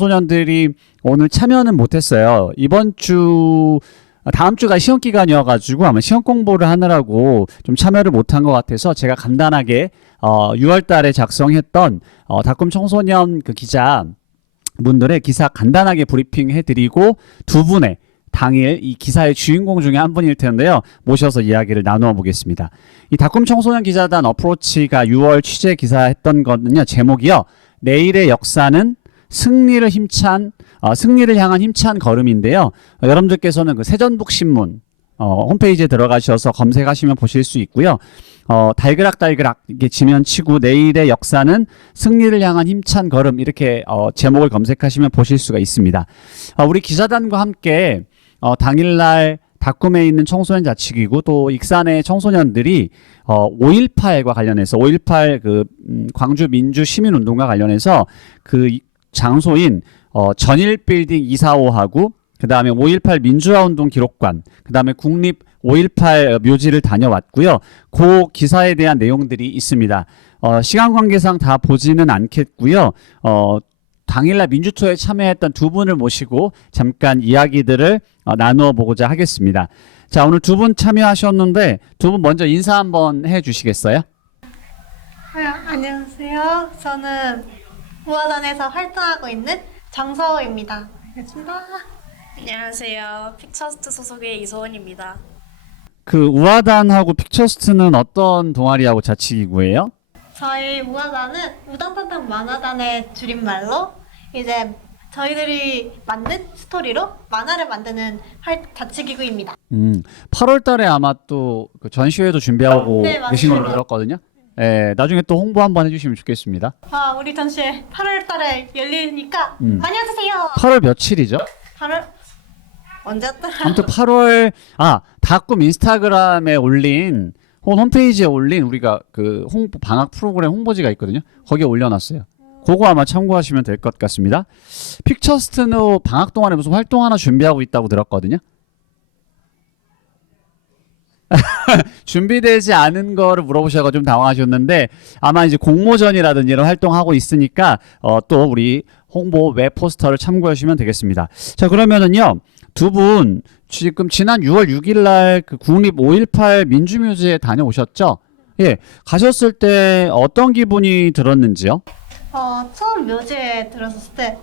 청소년들이 오늘 참여는 못했어요. 다음 주가 시험 기간이어가지고 아마 시험 공부를 하느라고 좀 참여를 못한 것 같아서 제가 간단하게 6월 달에 작성했던 다꿈 청소년 그 기자분들의 기사 간단하게 브리핑 해드리고 두 분의 당일 이 기사의 주인공 중에 한 분일 텐데요. 모셔서 이야기를 나누어 보겠습니다. 이 다꿈 청소년 기자단 어프로치가 6월 취재 기사했던 거는요. 제목이요. 내일의 역사는 승리를 향한 힘찬 걸음인데요. 여러분들께서는 그 세전북신문 홈페이지에 들어가셔서 검색하시면 보실 수 있고요. 달그락달그락 이렇게 지면 치고 내일의 역사는 승리를 향한 힘찬 걸음 이렇게 제목을 검색하시면 보실 수가 있습니다. 우리 기자단과 함께 당일날 다꿈에 있는 청소년 자치기구 또 익산의 청소년들이 5.18과 관련해서 5.18 광주 민주 시민운동과 관련해서 그 장소인 전일빌딩 245하고 그 다음에 5.18 민주화운동 기록관 그 다음에 국립 5.18 묘지를 다녀왔고요. 그 기사에 대한 내용들이 있습니다. 시간 관계상 다 보지는 않겠고요. 당일날 민주투어에 참여했던 두 분을 모시고 잠깐 이야기들을 나누어 보고자 하겠습니다. 자, 오늘 두 분 참여하셨는데 두 분 먼저 인사 한번 해주시겠어요? 안녕하세요. 저는 우아단에서 활동하고 있는 정서우입니다. 반갑습니다. 안녕하세요. 픽처스트 소속의 이소은입니다. 그 우아단하고 픽처스트는 어떤 동아리하고 자치기구예요? 저희 우아단은 우당탕탕 만화단의 줄임말로 이제 저희들이 만든 스토리로 만화를 만드는 자치기구입니다. 8월 달에 아마 또 그 전시회도 준비하고 네, 계신 걸로 맞습니다. 들었거든요. 예, 나중에 또 홍보 한번 해주시면 좋겠습니다. 우리 전시회 8월 달에 열리니까 많이 와주세요. 8월 며칠이죠? 8월 언제였더라? 아무튼 8월 다꿈 인스타그램에 올린 혹은 홈페이지에 올린 우리가 그 홍보 방학 프로그램 홍보지가 있거든요. 거기에 올려놨어요. 그거 아마 참고하시면 될 것 같습니다. 픽처스트는 방학 동안에 무슨 활동 하나 준비하고 있다고 들었거든요. 준비되지 않은 거를 물어보셔서 좀 당황하셨는데 아마 이제 공모전이라든지 이런 활동하고 있으니까 또 우리 홍보 웹 포스터를 참고하시면 되겠습니다. 자, 그러면은요 두 분 지금 지난 6월 6일 날 그 국립 5.18 민주묘지에 다녀오셨죠? 예, 가셨을 때 어떤 기분이 들었는지요? 처음 묘지에 들었을 때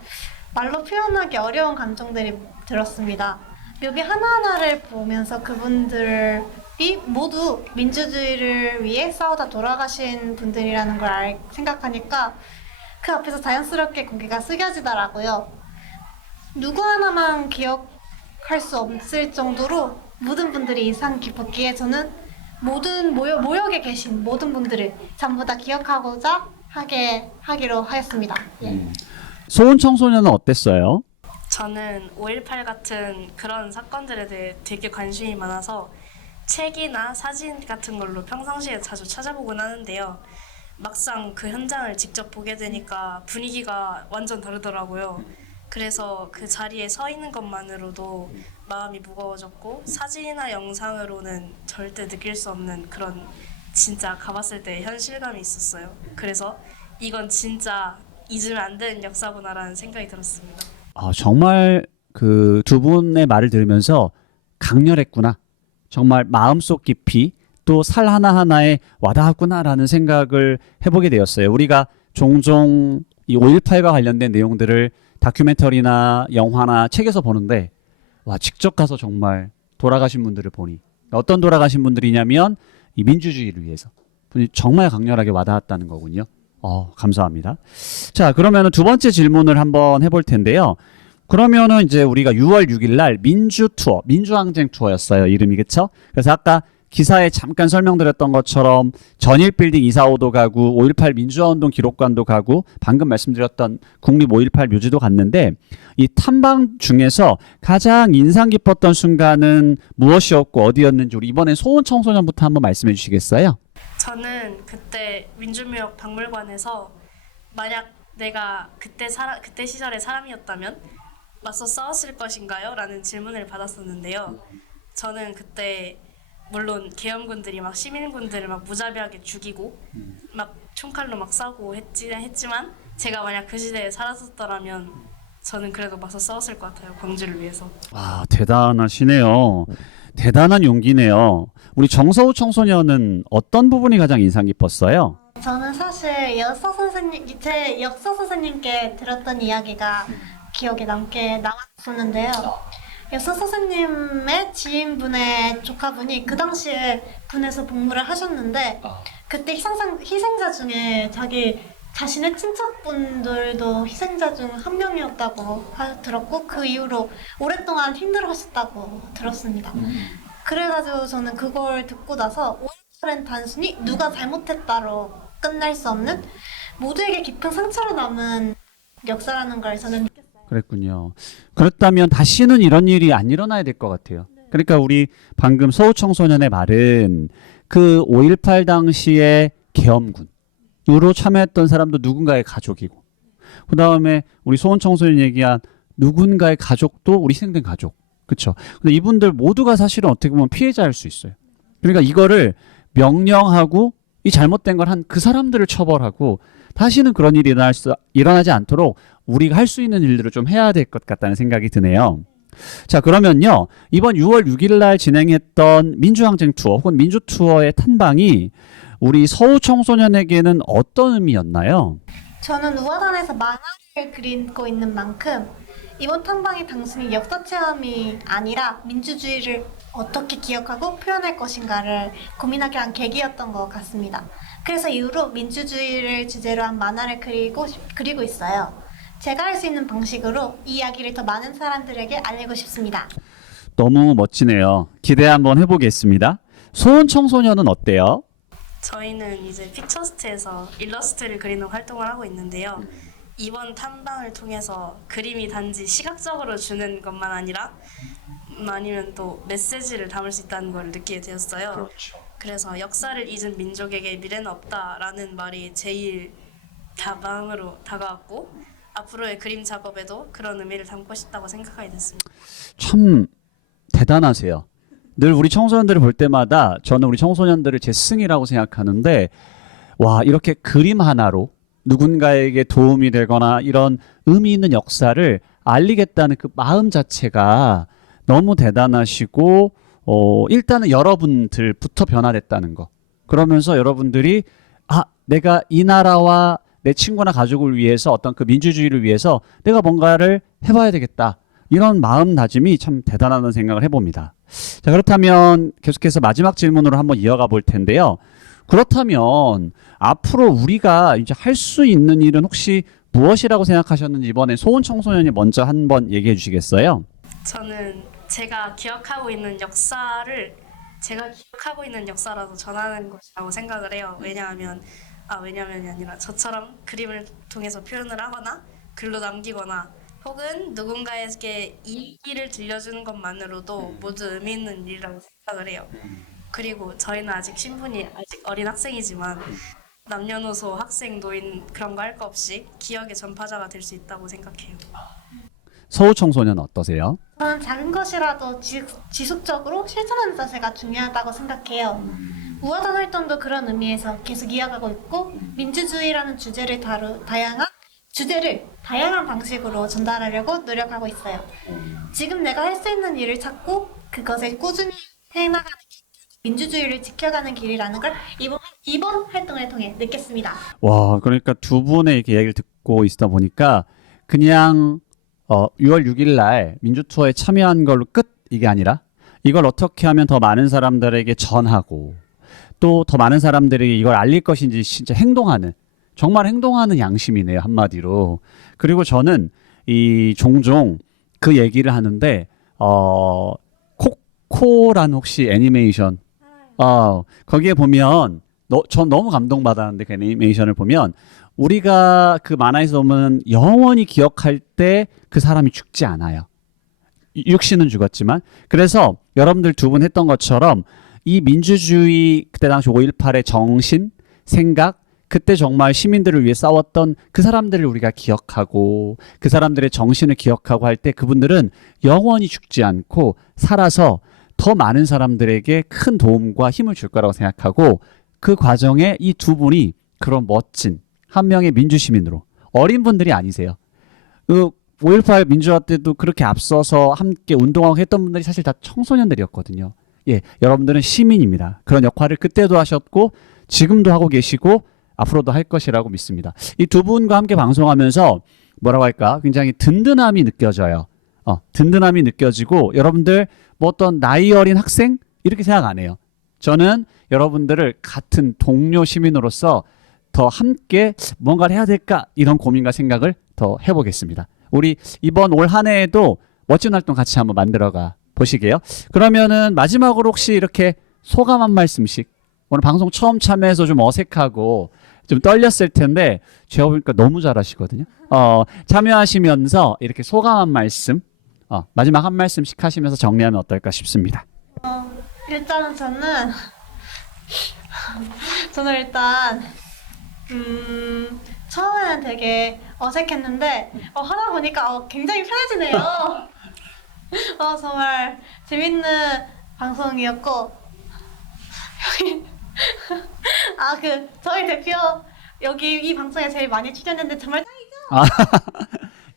말로 표현하기 어려운 감정들이 들었습니다. 묘비 하나하나를 보면서 그분들이 모두 민주주의를 위해 싸우다 돌아가신 분들이라는 걸 생각하니까 그 앞에서 자연스럽게 고개가 숙여지더라고요. 누구 하나만 기억할 수 없을 정도로 모든 분들이 인상 깊었기에 저는 모든 모역에 계신 모든 분들을 전부 다 기억하고자 하기로 하였습니다. 예. 소은 청소년은 어땠어요? 저는 5.18 같은 그런 사건들에 대해 되게 관심이 많아서 책이나 사진 같은 걸로 평상시에 자주 찾아보곤 하는데요. 막상 그 현장을 직접 보게 되니까 분위기가 완전 다르더라고요. 그래서 그 자리에 서 있는 것만으로도 마음이 무거워졌고 사진이나 영상으로는 절대 느낄 수 없는 그런 진짜 가봤을 때 현실감이 있었어요. 그래서 이건 진짜 잊으면 안 되는 역사구나라는 생각이 들었습니다. 정말 그 두 분의 말을 들으면서 강렬했구나. 정말 마음속 깊이 또 살 하나하나에 와닿았구나라는 생각을 해보게 되었어요. 우리가 종종 이 5.18과 관련된 내용들을 다큐멘터리나 영화나 책에서 보는데 직접 가서 정말 돌아가신 분들을 보니 어떤 돌아가신 분들이냐면 이 민주주의를 위해서 분이 정말 강렬하게 와닿았다는 거군요. 감사합니다. 자, 그러면 두 번째 질문을 한번 해볼 텐데요. 그러면은 이제 우리가 6월 6일 날 민주투어, 민주항쟁 투어였어요. 이름이 그쵸? 그래서 아까 기사에 잠깐 설명드렸던 것처럼 전일빌딩 245도 가고 5.18 민주화운동 기록관도 가고 방금 말씀드렸던 국립 5.18 묘지도 갔는데 이 탐방 중에서 가장 인상 깊었던 순간은 무엇이었고 어디였는지 우리 이번엔 소은 청소년부터 한번 말씀해 주시겠어요? 저는 그때 민주무역 박물관에서 만약 내가 그때 시절의 사람이었다면 맞서 싸웠을 것인가요? 라는 질문을 받았었는데요. 저는 그때 물론 계엄군들이 막 시민군들을 막 무자비하게 죽이고 막 총칼로 막 쏴고 했지만 제가 만약 그 시대에 살았었더라면 저는 그래도 맞서 싸웠을 것 같아요. 광주를 위해서. 와, 대단하시네요. 대단한 용기네요. 우리 정서우 청소년은 어떤 부분이 가장 인상 깊었어요? 저는 사실 제 역사 선생님께 들었던 이야기가 기억에 남게 남았었는데요. 역사 선생님의 지인분의 조카분이 그 당시에 군에서 복무를 하셨는데 그때 희생자 중에 자신의 친척분들도 희생자 중 한 명이었다고 들었고 그 이후로 오랫동안 힘들어하셨다고 들었습니다. 그래가지고 저는 그걸 듣고 나서 5.18은 단순히 누가 잘못했다로 끝날 수 없는 모두에게 깊은 상처로 남은 역사라는 걸 저는 느꼈어요. 그랬군요. 그렇다면 다시는 이런 일이 안 일어나야 될 것 같아요. 그러니까 우리 방금 서울 청소년의 말은 그 5.18 당시에 계엄군으로 참여했던 사람도 누군가의 가족이고 그 다음에 우리 소원 청소년 얘기한 누군가의 가족도 우리 희생된 가족. 그렇죠. 근데 이분들 모두가 사실은 어떻게 보면 피해자일 수 있어요. 그러니까 이거를 명령하고 이 잘못된 걸 한 그 사람들을 처벌하고 다시는 그런 일이 일어나지 않도록 우리가 할 수 있는 일들을 좀 해야 될 것 같다는 생각이 드네요. 자, 그러면요. 이번 6월 6일 날 진행했던 민주항쟁 투어 혹은 민주 투어의 탐방이 우리 서울 청소년에게는 어떤 의미였나요? 저는 우화단에서 만화를 그리고 있는 만큼 이번 탐방이 단순히 역사 체험이 아니라 민주주의를 어떻게 기억하고 표현할 것인가를 고민하게 한 계기였던 것 같습니다. 그래서 이후로 민주주의를 주제로 한 만화를 그리고 있어요. 제가 할 수 있는 방식으로 이 이야기를 더 많은 사람들에게 알리고 싶습니다. 너무 멋지네요. 기대 한번 해보겠습니다. 소원 청소년은 어때요? 저희는 이제 픽처스트에서 일러스트를 그리는 활동을 하고 있는데요. 이번 탐방을 통해서 그림이 단지 시각적으로 주는 것만 아니라 아니면 또 메시지를 담을 수 있다는 걸 느끼게 되었어요. 그래서 역사를 잊은 민족에게 미래는 없다라는 말이 제일 다방으로 다가왔고 앞으로의 그림 작업에도 그런 의미를 담고 싶다고 생각하게 됐습니다. 참 대단하세요. 늘 우리 청소년들을 볼 때마다 저는 우리 청소년들을 제 스승이라고 생각하는데 와, 이렇게 그림 하나로 누군가에게 도움이 되거나 이런 의미 있는 역사를 알리겠다는 그 마음 자체가 너무 대단하시고 일단은 여러분들부터 변화됐다는 거. 그러면서 여러분들이 내가 이 나라와 내 친구나 가족을 위해서 어떤 그 민주주의를 위해서 내가 뭔가를 해봐야 되겠다. 이런 마음다짐이 참 대단하다는 생각을 해봅니다. 자, 그렇다면 계속해서 마지막 질문으로 한번 이어가 볼 텐데요. 그렇다면 앞으로 우리가 이제 할 수 있는 일은 혹시 무엇이라고 생각하셨는지 이번에 소원 청소년이 먼저 한번 얘기해 주시겠어요? 저는 제가 기억하고 있는 역사라도 전하는 것이라고 생각을 해요. 왜냐하면이 아니라 저처럼 그림을 통해서 표현을 하거나 글로 남기거나 혹은 누군가에게 이야기를 들려주는 것만으로도 모두 의미 있는 일이라고 생각을 해요. 그리고 저희는 아직 어린 학생이지만 남녀노소 학생 노인 그런 거 할 거 없이 기억의 전파자가 될 수 있다고 생각해요. 서울 청소년 어떠세요? 저는 작은 것이라도 지속적으로 실천하는 자세가 중요하다고 생각해요. 우화단 활동도 그런 의미에서 계속 이어가고 있고 민주주의라는 주제를 다양한 방식으로 전달하려고 노력하고 있어요. 지금 내가 할 수 있는 일을 찾고 그것을 꾸준히 해나가는 게 민주주의를 지켜가는 길이라는 걸 이번 활동을 통해 느꼈습니다. 와, 그러니까 두 분의 이렇게 얘기를 듣고 있다 보니까 그냥 6월 6일 날 민주투어에 참여한 걸로 끝 이게 아니라 이걸 어떻게 하면 더 많은 사람들에게 전하고 또 더 많은 사람들에게 이걸 알릴 것인지 진짜 정말 행동하는 양심이네요, 한마디로. 그리고 저는 종종 그 얘기를 하는데 코코란 혹시 애니메이션 거기에 보면 전 너무 감동받았는데 그 애니메이션을 보면 우리가 그 만화에서 보면 영원히 기억할 때 그 사람이 죽지 않아요. 육신은 죽었지만. 그래서 여러분들 두 분 했던 것처럼 이 민주주의 그때 당시 5.18의 정신, 생각, 그때 정말 시민들을 위해 싸웠던 그 사람들을 우리가 기억하고 그 사람들의 정신을 기억하고 할 때 그분들은 영원히 죽지 않고 살아서 더 많은 사람들에게 큰 도움과 힘을 줄 거라고 생각하고 그 과정에 이 두 분이 그런 멋진 한 명의 민주시민으로 어린 분들이 아니세요. 5.18 민주화 때도 그렇게 앞서서 함께 운동하고 했던 분들이 사실 다 청소년들이었거든요. 예, 여러분들은 시민입니다. 그런 역할을 그때도 하셨고 지금도 하고 계시고 앞으로도 할 것이라고 믿습니다. 이 두 분과 함께 방송하면서 뭐라고 할까? 굉장히 든든함이 느껴져요. 든든함이 느껴지고 여러분들 뭐 어떤 나이 어린 학생 이렇게 생각 안 해요. 저는 여러분들을 같은 동료 시민으로서 더 함께 뭔가를 해야 될까 이런 고민과 생각을 더 해보겠습니다. 우리 이번 올 한 해에도 멋진 활동 같이 한번 만들어가 보시게요. 그러면은 마지막으로 혹시 이렇게 소감 한 말씀씩, 오늘 방송 처음 참여해서 좀 어색하고 좀 떨렸을 텐데 제가 보니까 너무 잘하시거든요. 참여하시면서 이렇게 소감 한 말씀, 마지막 한 말씀씩 하시면서 정리하면 어떨까 싶습니다. 일단은 저는 일단 처음에는 되게 어색했는데 하다 보니까 굉장히 편해지네요. 정말 재밌는 방송이었고 저희 대표 여기 이 방송에 제일 많이 출연했는데 정말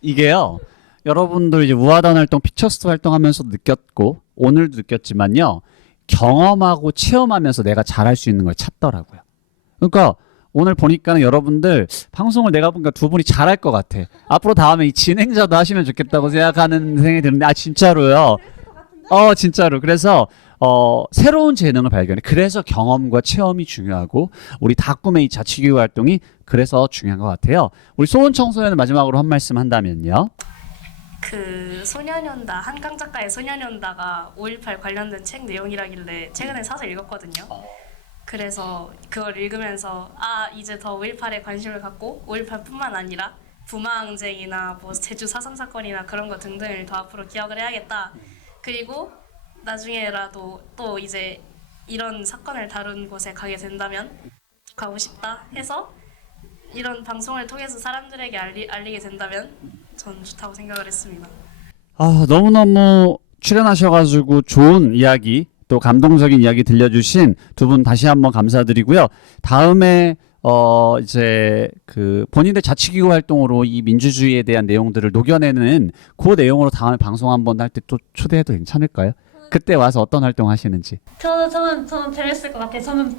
이게요, 여러분들 이제 우아단 활동, 피처스 활동하면서 느꼈고 오늘도 느꼈지만요, 경험하고 체험하면서 내가 잘할 수 있는 걸 찾더라고요. 그러니까 오늘 보니까는 여러분들 방송을 내가 보니까 두 분이 잘할 것 같아. 앞으로 다음에 이 진행자도 하시면 좋겠다고 생각하는 생각이 드는데 진짜로요. 진짜로. 그래서 새로운 재능을 발견해. 그래서 경험과 체험이 중요하고 우리 다꿈의 이 자치교육 활동이 그래서 중요한 것 같아요. 우리 소은 청소년은 마지막으로 한 말씀 한다면요. 그 소년연다, 한강 작가의 소년연다가 5.18 관련된 책 내용이라길래 최근에 사서 읽었거든요. 그래서 그걸 읽으면서 이제 더 5.18에 관심을 갖고 5.18뿐만 아니라 부마항쟁이나 뭐 제주 4.3 사건이나 그런 거 등등을 더 앞으로 기억을 해야겠다. 그리고 나중에라도 또 이제 이런 사건을 다룬 곳에 가게 된다면 가고 싶다 해서 이런 방송을 통해서 사람들에게 알리게 된다면 전 좋다고 생각을 했습니다. 너무너무 출연하셔가지고 좋은 이야기, 또 감동적인 이야기 들려주신 두 분 다시 한번 감사드리고요. 다음에 이제 그 본인의 자치기구 활동으로 이 민주주의에 대한 내용들을 녹여내는 그 내용으로 다음에 방송 한번 할 때 또 초대해도 괜찮을까요? 그때 와서 어떤 활동 하시는지. 저는 재밌을 것 같아요. 저는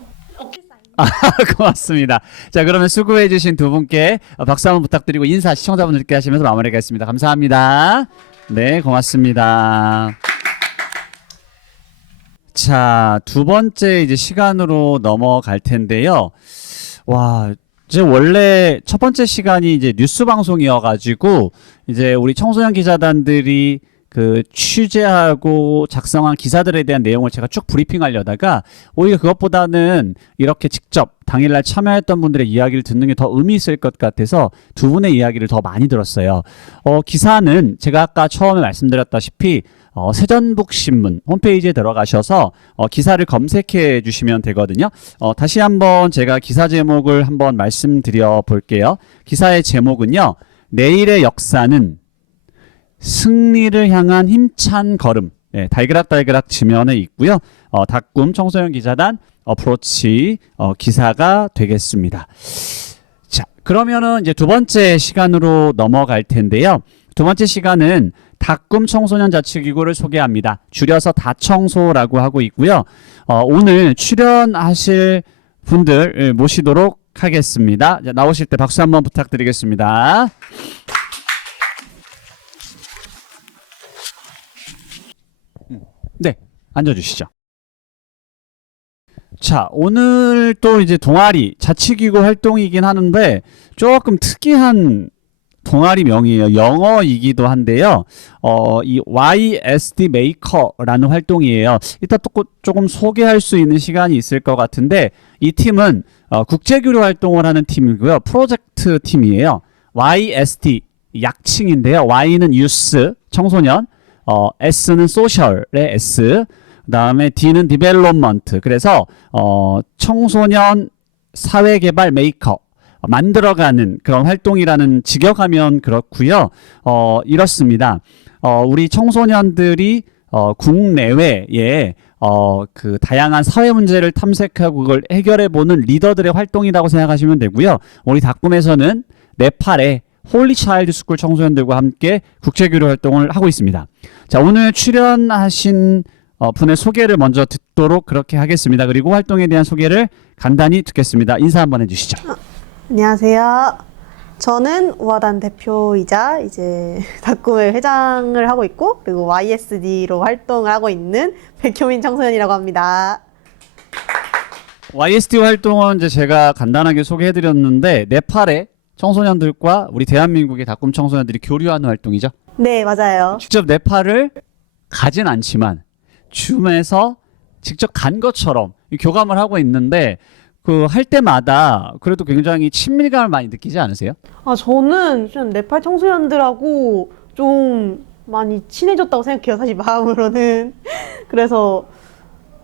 고맙습니다. 자, 그러면 수고해주신 두 분께 박수 한번 부탁드리고 인사 시청자분들께 하시면서 마무리하겠습니다. 감사합니다. 네, 고맙습니다. 자, 두 번째 이제 시간으로 넘어갈 텐데요. 이제 원래 첫 번째 시간이 이제 뉴스 방송이어가지고 이제 우리 청소년 기자단들이 그 취재하고 작성한 기사들에 대한 내용을 제가 쭉 브리핑하려다가 오히려 그것보다는 이렇게 직접 당일날 참여했던 분들의 이야기를 듣는 게 더 의미 있을 것 같아서 두 분의 이야기를 더 많이 들었어요. 기사는 제가 아까 처음에 말씀드렸다시피 세전북신문 홈페이지에 들어가셔서 기사를 검색해 주시면 되거든요. 다시 한번 제가 기사 제목을 한번 말씀드려 볼게요. 기사의 제목은요, 내일의 역사는 승리를 향한 힘찬 걸음. 달그락달그락 지면에 있고요. 다꿈 청소년 기자단 어프로치 기사가 되겠습니다. 자, 그러면은 이제 두 번째 시간으로 넘어갈 텐데요. 두 번째 시간은 다꿈 청소년 자치기구를 소개합니다. 줄여서 다청소라고 하고 있고요. 오늘 출연하실 분들 모시도록 하겠습니다. 자, 나오실 때 박수 한번 부탁드리겠습니다. 네, 앉아주시죠. 자, 오늘 또 이제 동아리 자치기구 활동이긴 하는데 조금 특이한 동아리 명이에요. 영어이기도 한데요. 이 YSD 메이커라는 활동이에요. 이따 또 조금 소개할 수 있는 시간이 있을 것 같은데 이 팀은 국제교류 활동을 하는 팀이고요. 프로젝트 팀이에요. YSD 약칭인데요. Y는 유스, 청소년, S는 소셜의 S, 그 다음에 D는 디벨롭먼트. 그래서 청소년 사회개발 메이커, 만들어가는 그런 활동이라는 직역하면 그렇고요. 이렇습니다. 우리 청소년들이 국내외에 그 다양한 사회 문제를 탐색하고 그걸 해결해 보는 리더들의 활동이라고 생각하시면 되고요. 우리 다꿈에서는 네팔에 홀리 차일드 스쿨 청소년들과 함께 국제교류 활동을 하고 있습니다. 자, 오늘 출연하신 분의 소개를 먼저 듣도록 그렇게 하겠습니다. 그리고 활동에 대한 소개를 간단히 듣겠습니다. 인사 한번 해주시죠. 안녕하세요. 저는 우아단 대표이자 이제 다꿈의 회장을 하고 있고 그리고 YSD로 활동을 하고 있는 백효민 청소년이라고 합니다. YSD 활동은 이제 제가 간단하게 소개해드렸는데 네팔의 청소년들과 우리 대한민국의 다꿈 청소년들이 교류하는 활동이죠. 네, 맞아요. 직접 네팔을 가진 않지만 줌에서 직접 간 것처럼 교감을 하고 있는데 그 할 때마다 그래도 굉장히 친밀감을 많이 느끼지 않으세요? 저는 좀 네팔 청소년들하고 좀 많이 친해졌다고 생각해요. 사실 마음으로는. 그래서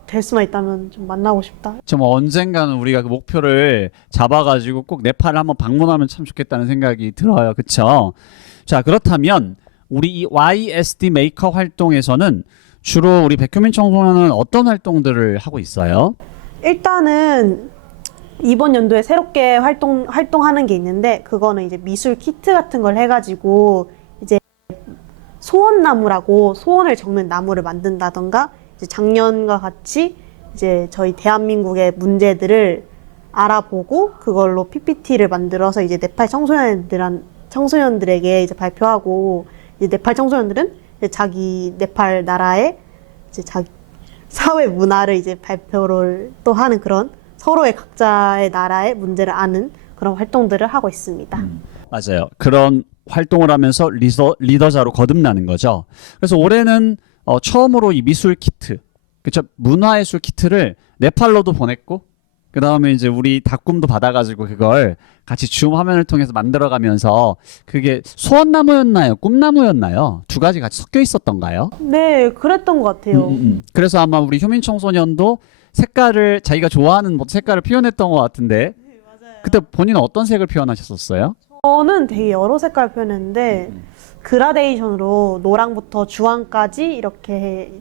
될 수만 있다면 좀 만나고 싶다. 정말 언젠가는 우리가 그 목표를 잡아가지고 꼭 네팔을 한번 방문하면 참 좋겠다는 생각이 들어요. 그쵸? 자, 그렇다면 우리 이 YSD 메이커 활동에서는 주로 우리 백효민 청소년은 어떤 활동들을 하고 있어요? 일단은 이번 연도에 새롭게 활동하는 게 있는데 그거는 이제 미술 키트 같은 걸 해가지고 이제 소원나무라고 소원을 적는 나무를 만든다던가 이제 작년과 같이 이제 저희 대한민국의 문제들을 알아보고 그걸로 PPT를 만들어서 이제 네팔 청소년들에게 이제 발표하고 이제 네팔 청소년들은 이제 자기 네팔 나라의 이제 자기 사회 문화를 이제 발표를 또 하는 그런 서로의 각자의 나라의 문제를 아는 그런 활동들을 하고 있습니다. 맞아요. 그런 활동을 하면서 리더자로 거듭나는 거죠. 그래서 올해는 처음으로 이 미술 키트, 그쵸? 문화예술 키트를 네팔로도 보냈고, 그 다음에 이제 우리 다꿈도 받아가지고 그걸 같이 줌 화면을 통해서 만들어가면서 그게 소원나무였나요? 꿈나무였나요? 두 가지 같이 섞여 있었던가요? 네, 그랬던 것 같아요. 그래서 아마 우리 효민 청소년도 색깔을 자기가 좋아하는 색깔을 표현했던 것 같은데 그때 본인은 어떤 색을 표현하셨었어요? 저는 되게 여러 색깔 표현했는데 그라데이션으로 노랑부터 주황까지 이렇게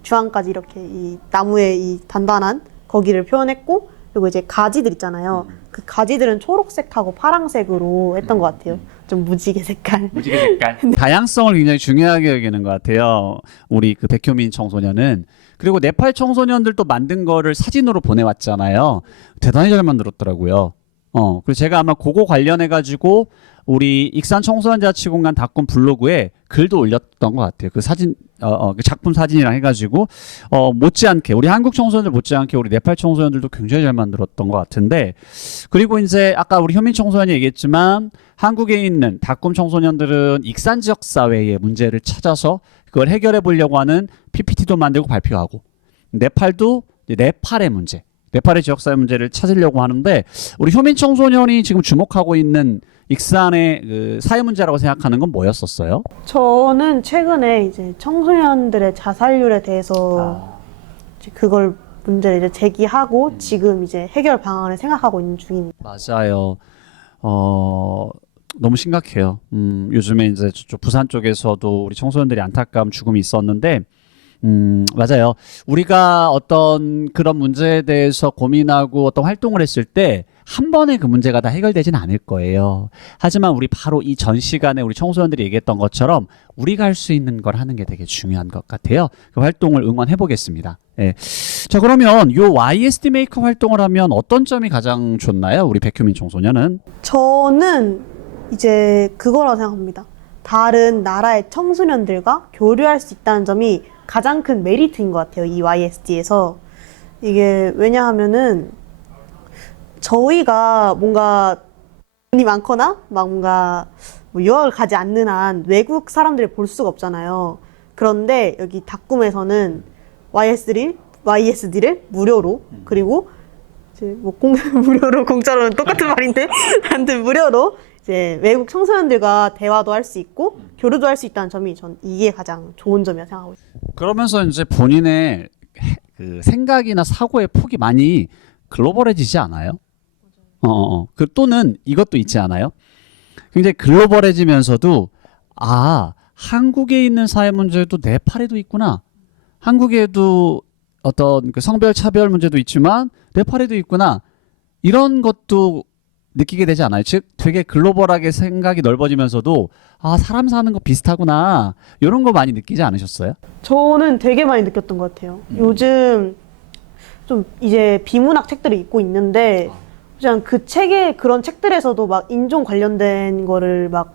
이 나무의 이 단단한 거기를 표현했고 그리고 이제 가지들 있잖아요. 그 가지들은 초록색하고 파랑색으로 했던 것 같아요. 좀 무지개 색깔. 무지개 색깔. 다양성을 굉장히 중요하게 여기는 것 같아요. 우리 그 백효민 청소년은. 그리고 네팔 청소년들도 만든 거를 사진으로 보내왔잖아요. 대단히 잘 만들었더라고요. 그래서 제가 아마 그거 관련해가지고 우리 익산 청소년자치공간 다꿈 블로그에 글도 올렸던 것 같아요. 그 사진, 그 작품 사진이랑 해가지고, 못지않게, 우리 한국 청소년들 못지않게 우리 네팔 청소년들도 굉장히 잘 만들었던 것 같은데, 그리고 이제 아까 우리 효민 청소년이 얘기했지만, 한국에 있는 다꿈 청소년들은 익산 지역 사회의 문제를 찾아서 그걸 해결해 보려고 하는 PPT도 만들고 발표하고, 네팔도 이제 네팔의 문제, 네팔의 지역사회 문제를 찾으려고 하는데 우리 효민 청소년이 지금 주목하고 있는 익산의 그 사회 문제라고 생각하는 건 뭐였었어요? 저는 최근에 이제 청소년들의 자살률에 대해서 이제 그걸 문제를 이제 제기하고 지금 이제 해결 방안을 생각하고 있는 중입니다. 맞아요. 너무 심각해요. 요즘에 이제 저쪽 부산 쪽에서도 우리 청소년들이 안타까운 죽음이 있었는데 맞아요. 우리가 어떤 그런 문제에 대해서 고민하고 어떤 활동을 했을 때 한 번에 그 문제가 다 해결되진 않을 거예요. 하지만 우리 바로 이 전 시간에 우리 청소년들이 얘기했던 것처럼 우리가 할 수 있는 걸 하는 게 되게 중요한 것 같아요. 그 활동을 응원해 보겠습니다. 예. 자, 그러면 요 YSD 메이커 활동을 하면 어떤 점이 가장 좋나요? 우리 백효민 청소년은? 저는 이제 그거라고 생각합니다. 다른 나라의 청소년들과 교류할 수 있다는 점이 가장 큰 메리트인 것 같아요. 이 YSD에서. 이게 왜냐하면은 저희가 뭔가 돈이 많거나 막 뭔가 뭐 유학을 가지 않는 한 외국 사람들을 볼 수가 없잖아요. 그런데 여기 다꿈에서는 YSD를 무료로 그리고 이제 뭐 무료로 공짜로는 똑같은 말인데 아무튼 무료로 이제 외국 청소년들과 대화도 할 수 있고 교류도 할 수 있다는 점이 전 이게 가장 좋은 점이라 생각하고 있어요. 그러면서 이제 본인의 그 생각이나 사고의 폭이 많이 글로벌해지지 않아요? 그 또는 이것도 있지 않아요? 굉장히 글로벌해지면서도 한국에 있는 사회 문제도 네팔에도 있구나. 한국에도 어떤 그 성별 차별 문제도 있지만 네팔에도 있구나. 이런 것도 느끼게 되지 않아요? 즉 되게 글로벌하게 생각이 넓어지면서도 아 사람 사는 거 비슷하구나 이런 거 많이 느끼지 않으셨어요? 저는 되게 많이 느꼈던 것 같아요. 요즘 좀 이제 비문학 책들을 읽고 있는데 그냥 그 책에 그런 책들에서도 막 인종 관련된 거를 막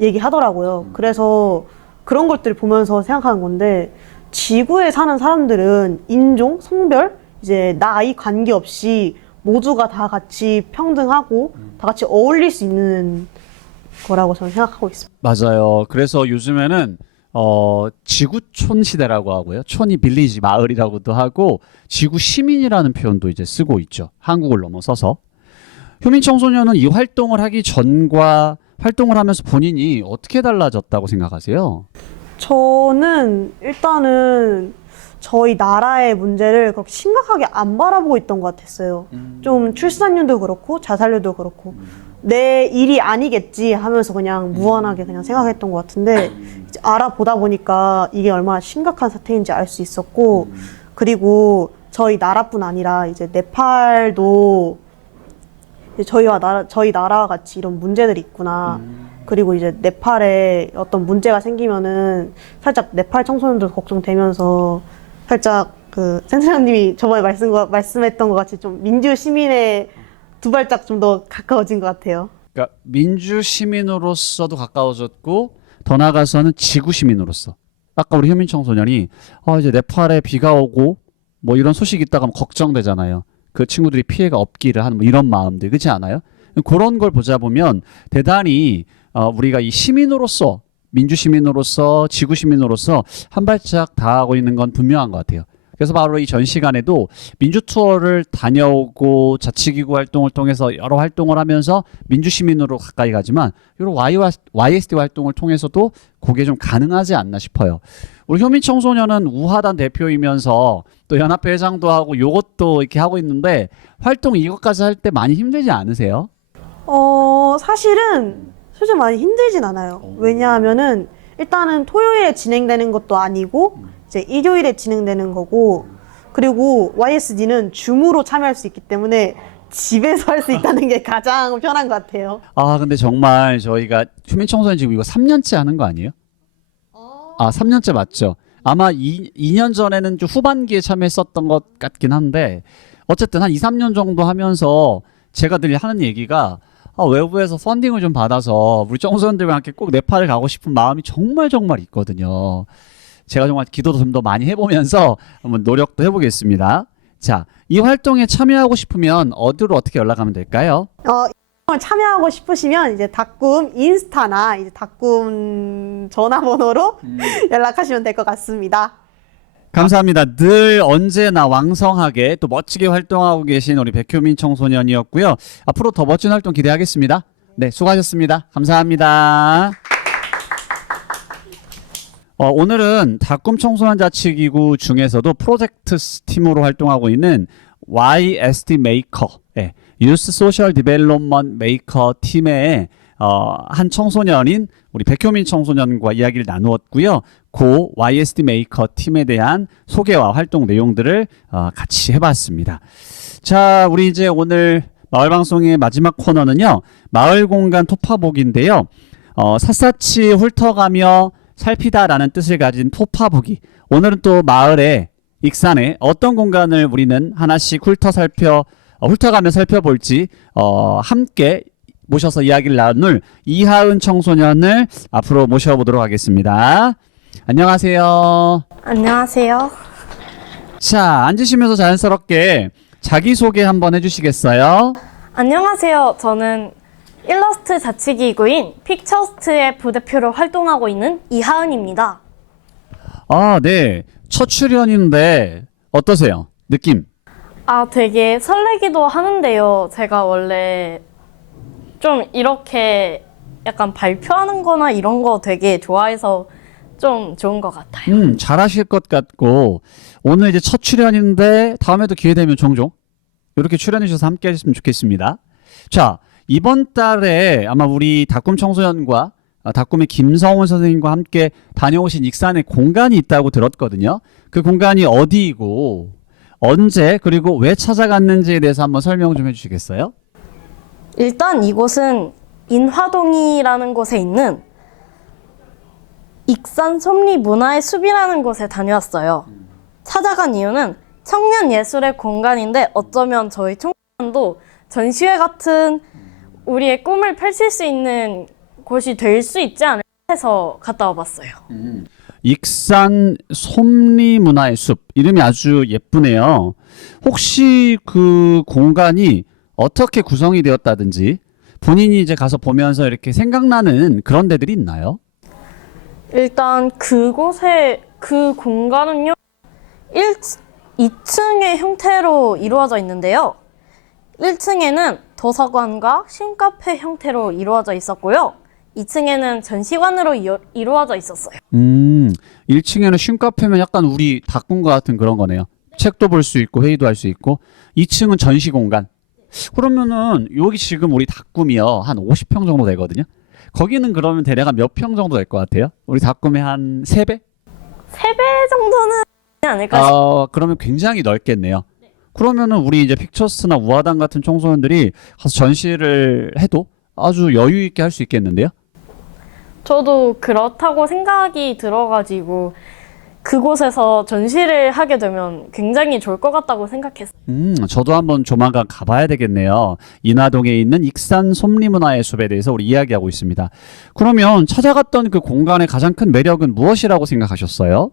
얘기하더라고요. 그래서 그런 것들을 보면서 생각하는 건데 지구에 사는 사람들은 인종, 성별, 이제 나이 관계없이 모두가 다 같이 평등하고 다 같이 어울릴 수 있는 거라고 저는 생각하고 있습니다. 맞아요. 그래서 요즘에는 지구촌 시대라고 하고요. 촌이 빌리지 마을이라고도 하고 지구 시민이라는 표현도 이제 쓰고 있죠. 한국을 넘어서서. 효민 청소년은 이 활동을 하기 전과 활동을 하면서 본인이 어떻게 달라졌다고 생각하세요? 저는 일단은 저희 나라의 문제를 그렇게 심각하게 안 바라보고 있던 것 같았어요. 좀 출산율도 그렇고 자살률도 그렇고 내 일이 아니겠지 하면서 그냥 무한하게 그냥 생각했던 것 같은데 이제 알아보다 보니까 이게 얼마나 심각한 사태인지 알 수 있었고 그리고 저희 나라뿐 아니라 이제 네팔도 이제 저희 나라와 같이 이런 문제들이 있구나. 그리고 이제 네팔에 어떤 문제가 생기면은 살짝 네팔 청소년들 걱정되면서 살짝 그 센터장님이 저번에 말씀했던 것 같이 좀 민주 시민의 두 발짝 좀 더 가까워진 것 같아요. 그러니까 민주 시민으로서도 가까워졌고 더 나아가서는 지구 시민으로서. 아까 우리 효민 청소년이 이제 네팔에 비가 오고 뭐 이런 소식이 있다가 하면 걱정되잖아요. 그 친구들이 피해가 없기를 하는 뭐 이런 마음들 그렇지 않아요? 그런 걸 보자 보면 대단히 우리가 이 시민으로서 민주 시민으로서 지구 시민으로서 한 발짝 다하고 있는 건 분명한 것 같아요. 그래서 바로 이 전 시간에도 민주 투어를 다녀오고 자치기구 활동을 통해서 여러 활동을 하면서 민주 시민으로 가까이 가지만 이런 YSD 활동을 통해서도 그게 좀 가능하지 않나 싶어요. 우리 효민 청소년은 우하단 대표이면서 또 연합회 회장도 하고 요것도 이렇게 하고 있는데 활동 이것까지 할 때 많이 힘들지 않으세요? 사실은 솔직히 많이 힘들진 않아요. 왜냐하면은 일단은 토요일에 진행되는 것도 아니고 이제 일요일에 진행되는 거고 그리고 YSD는 줌으로 참여할 수 있기 때문에 집에서 할 수 있다는 게 가장 편한 것 같아요. 근데 정말 저희가 효민 청소년 지금 이거 3년째 하는 거 아니에요? 3년째 맞죠? 아마 2년 전에는 좀 후반기에 참여했었던 것 같긴 한데 어쨌든 한 2, 3년 정도 하면서 제가 늘 하는 얘기가 외부에서 펀딩을 좀 받아서 우리 청소년들과 함께 꼭 네팔을 가고 싶은 마음이 정말 있거든요. 제가 정말 기도도 좀 더 많이 해보면서 한번 노력도 해보겠습니다. 자, 이 활동에 참여하고 싶으면 어디로 어떻게 연락하면 될까요? 참여하고 싶으시면 이제 닭꿈 인스타나 이제 닭꿈 전화번호로 연락하시면 될 것 같습니다. 감사합니다. 늘 언제나 왕성하게 또 멋지게 활동하고 계신 우리 백효민 청소년이었고요. 앞으로 더 멋진 활동 기대하겠습니다. 네, 수고하셨습니다. 감사합니다. 오늘은 닭꿈 청소년 자치기구 중에서도 프로젝트 팀으로 활동하고 있는 YSD 메이커, 유스 소셜 디벨롭먼트 메이커 팀의 한 청소년인 우리 백효민 청소년과 이야기를 나누었고요. 고 YSD 메이커 팀에 대한 소개와 활동 내용들을 같이 해봤습니다. 자, 우리 이제 오늘 마을방송의 마지막 코너는요. 마을공간 토파보기인데요. 샅샅이 훑어가며 살피다라는 뜻을 가진 토파보기. 오늘은 또 마을의 익산에 어떤 공간을 우리는 하나씩 훑어가며 살펴볼지 함께 모셔서 이야기를 나눌 이하은 청소년을 앞으로 모셔보도록 하겠습니다. 안녕하세요. 안녕하세요. 자, 앉으시면서 자연스럽게 자기소개 한번 해주시겠어요? 안녕하세요. 저는 일러스트 자치기구인 픽처스트의 부대표로 활동하고 있는 이하은입니다. 네. 첫 출연인데 어떠세요? 느낌? 되게 설레기도 하는데요. 제가 원래 좀 이렇게 약간 발표하는 거나 이런 거 되게 좋아해서 좀 좋은 것 같아요. 잘하실 것 같고 오늘 이제 첫 출연인데 다음에도 기회 되면 종종 이렇게 출연해 주셔서 함께 하셨으면 좋겠습니다. 자, 이번 달에 아마 우리 닭꿈 청소년과 닭꿈의 김성훈 선생님과 함께 다녀오신 익산에 공간이 있다고 들었거든요. 그 공간이 어디이고 언제 그리고 왜 찾아갔는지에 대해서 한번 설명 좀 해주시겠어요? 일단 이곳은 인화동이라는 곳에 있는 익산 솜리 문화의 숲이라는 곳에 다녀왔어요. 찾아간 이유는 청년 예술의 공간인데 어쩌면 저희 청년도 전시회 같은 우리의 꿈을 펼칠 수 있는 곳이 될 수 있지 않을까 해서 갔다 와봤어요. 익산 솜리문화의 숲 이름이 아주 예쁘네요. 혹시 그 공간이 어떻게 구성이 되었다든지 본인이 이제 가서 보면서 이렇게 생각나는 그런 데들이 있나요? 일단 그곳에 그 공간은요 2층의 형태로 이루어져 있는데요. 1층에는 도서관과 싱카페 형태로 이루어져 있었고요. 2층에는 전시관으로 이루어져 있었어요. 1층에는 쉼카페면 약간 우리 닭공과 같은 그런 거네요. 책도 볼 수 있고 회의도 할 수 있고 2층은 전시 공간. 그러면은 여기 지금 우리 닭꿈이요 한 50평 정도 되거든요. 거기는 그러면 대략 몇 평 정도 될 것 같아요? 우리 닭꿈의 한 3배? 3배 정도는 아닐까 그러면 굉장히 넓겠네요. 그러면은 우리 이제 픽처스나 우아단 같은 청소년들이 가서 전시를 해도 아주 여유 있게 할 수 있겠는데요? 저도 그렇다고 생각이 들어가지고 그곳에서 전시를 하게 되면 굉장히 좋을 것 같다고 생각했어요. 저도 한번 조만간 가봐야 되겠네요. 인화동에 있는 익산 솜리문화의 숲에 대해서 우리 이야기하고 있습니다. 그러면 찾아갔던 그 공간의 가장 큰 매력은 무엇이라고 생각하셨어요?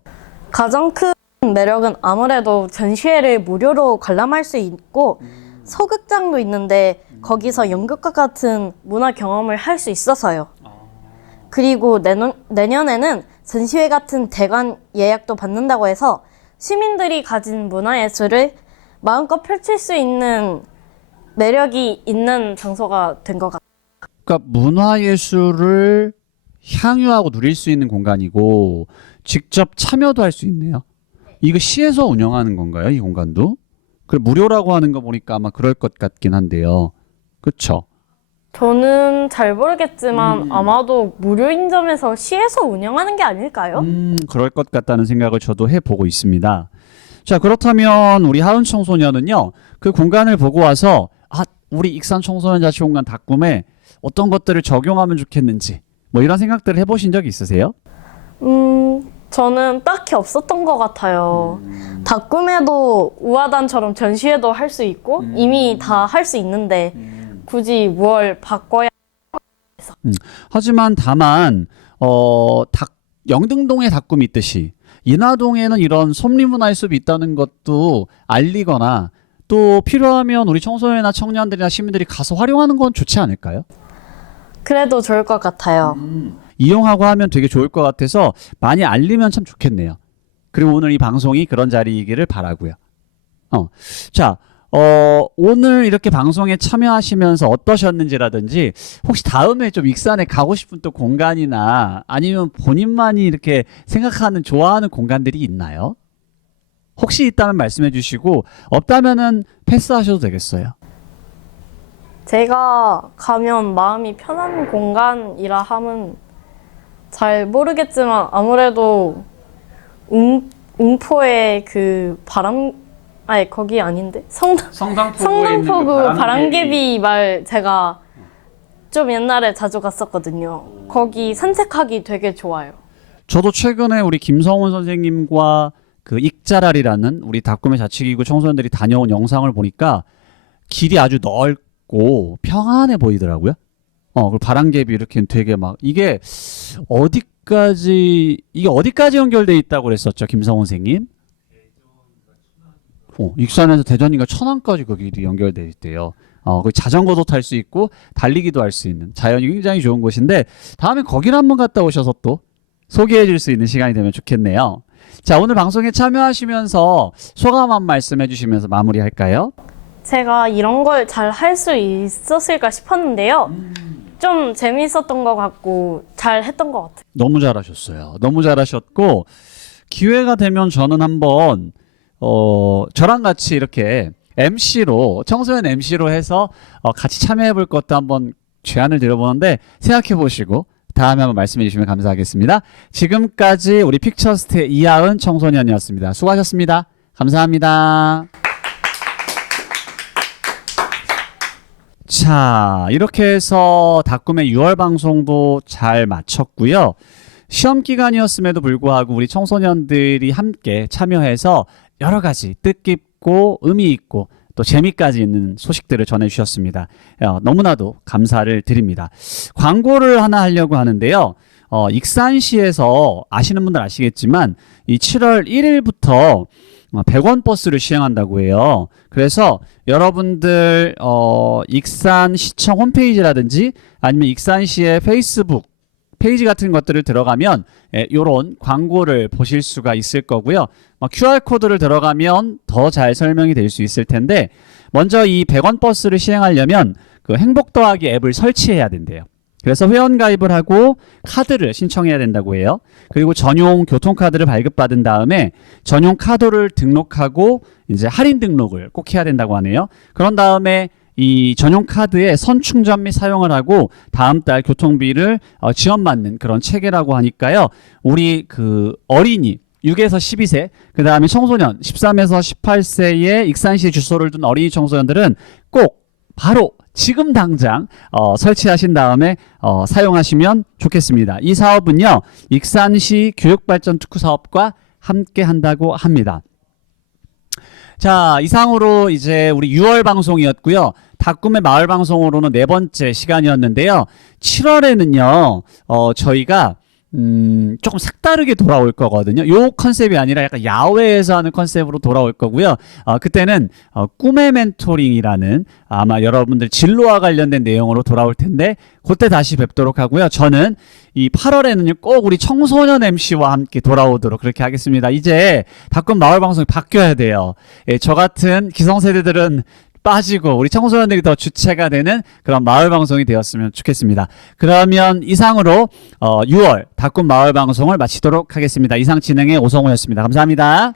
가장 큰 매력은 아무래도 전시회를 무료로 관람할 수 있고 소극장도 있는데 거기서 연극과 같은 문화 경험을 할 수 있어서요. 그리고 내년에는 전시회 같은 대관 예약도 받는다고 해서 시민들이 가진 문화예술을 마음껏 펼칠 수 있는 매력이 있는 장소가 된 것 같아요. 그러니까 문화예술을 향유하고 누릴 수 있는 공간이고 직접 참여도 할 수 있네요. 이거 시에서 운영하는 건가요? 이 공간도? 그 무료라고 하는 거 보니까 아마 그럴 것 같긴 한데요. 그렇죠? 저는 잘 모르겠지만 아마도 무료인 점에서 시에서 운영하는 게 아닐까요? 그럴 것 같다는 생각을 저도 해보고 있습니다. 자, 그렇다면 우리 하은 청소년은요, 그 공간을 보고 와서 우리 익산 청소년 자치공간 닭꿈에 어떤 것들을 적용하면 좋겠는지 뭐 이런 생각들을 해보신 적이 있으세요? 저는 딱히 없었던 것 같아요. 닭꿈에도 우아단처럼 전시회도 할 수 있고 이미 다 할 수 있는데 굳이 뭘 바꿔야 하지만 다만 영등동에 닭꿈이 있듯이 인하동에는 이런 솜리문화의 숲이 있다는 것도 알리거나 또 필요하면 우리 청소년이나 청년들이나 시민들이 가서 활용하는 건 좋지 않을까요? 그래도 좋을 것 같아요. 이용하고 하면 되게 좋을 것 같아서 많이 알리면 참 좋겠네요. 그리고 오늘 이 방송이 그런 자리이기를 바라고요. 자, 오늘 이렇게 방송에 참여하시면서 어떠셨는지라든지 혹시 다음에 좀 익산에 가고 싶은 또 공간이나 아니면 본인만이 이렇게 생각하는 좋아하는 공간들이 있나요? 혹시 있다면 말씀해 주시고 없다면은 패스하셔도 되겠어요. 제가 가면 마음이 편한 공간이라 함은 잘 모르겠지만 아무래도 웅포의 그 거기 아닌데 성당포구 바람개비 마을 제가 좀 옛날에 자주 갔었거든요. 거기 산책하기 되게 좋아요. 저도 최근에 우리 김성훈 선생님과 그 익자랄이라는 우리 닭꿈의 자치기구 청소년들이 다녀온 영상을 보니까 길이 아주 넓고 평안해 보이더라고요. 그리고 바람개비 이렇게 되게 막 이게 어디까지 연결돼 있다고 그랬었죠, 김성훈 선생님? 익산에서 대전인가 천안까지 그 길이 연결돼 있대요. 그 자전거도 탈 수 있고 달리기도 할 수 있는 자연이 굉장히 좋은 곳인데 다음에 거기를 한번 갔다 오셔서 또 소개해 줄 수 있는 시간이 되면 좋겠네요. 자, 오늘 방송에 참여하시면서 소감 한 말씀 해주시면서 마무리할까요? 제가 이런 걸 잘 할 수 있었을까 싶었는데요. 좀 재미있었던 것 같고 잘 했던 것 같아요. 너무 잘하셨어요. 너무 잘하셨고 기회가 되면 저는 한번 저랑 같이 이렇게 MC로 청소년 MC로 해서 같이 참여해 볼 것도 한번 제안을 드려보는데 생각해 보시고 다음에 한번 말씀해 주시면 감사하겠습니다. 지금까지 우리 픽처스트의 이하은 청소년이었습니다. 수고하셨습니다. 감사합니다. 자, 이렇게 해서 닭꿈의 6월 방송도 잘 마쳤고요. 시험 기간이었음에도 불구하고 우리 청소년들이 함께 참여해서 여러 가지 뜻깊고 의미 있고 또 재미까지 있는 소식들을 전해주셨습니다. 너무나도 감사를 드립니다. 광고를 하나 하려고 하는데요. 익산시에서 아시는 분들 아시겠지만 이 7월 1일부터 100원 버스를 시행한다고 해요. 그래서 여러분들 익산시청 홈페이지라든지 아니면 익산시의 페이스북 페이지 같은 것들을 들어가면 이런 광고를 보실 수가 있을 거고요. QR코드를 들어가면 더 잘 설명이 될 수 있을 텐데 먼저 이 100원 버스를 시행하려면 그 행복 더하기 앱을 설치해야 된대요. 그래서 회원 가입을 하고 카드를 신청해야 된다고 해요. 그리고 전용 교통카드를 발급받은 다음에 전용 카드를 등록하고 이제 할인 등록을 꼭 해야 된다고 하네요. 그런 다음에 이 전용 카드에 선충전 및 사용을 하고 다음 달 교통비를 지원받는 그런 체계라고 하니까요. 우리 그 어린이 6에서 12세, 그 다음에 청소년 13에서 18세의 익산시 주소를 둔 어린이 청소년들은 꼭 바로 지금 당장 설치하신 다음에 사용하시면 좋겠습니다. 이 사업은요, 익산시 교육발전 특구 사업과 함께 한다고 합니다. 자, 이상으로 이제 우리 6월 방송이었고요. 닭꿈의 마을 방송으로는 4번째 시간이었는데요. 7월에는요, 저희가 조금 색다르게 돌아올 거거든요. 요 컨셉이 아니라 약간 야외에서 하는 컨셉으로 돌아올 거고요. 그때는 꿈의 멘토링이라는 아마 여러분들 진로와 관련된 내용으로 돌아올 텐데 그때 다시 뵙도록 하고요. 저는 이 8월에는요 꼭 우리 청소년 MC와 함께 돌아오도록 그렇게 하겠습니다. 이제 닭꿈 마을 방송이 바뀌어야 돼요. 저 같은 기성세대들은 빠지고 우리 청소년들이 더 주체가 되는 그런 마을 방송이 되었으면 좋겠습니다. 그러면 이상으로 6월 닭꿈 마을 방송을 마치도록 하겠습니다. 이상 진행의 오성호였습니다. 감사합니다.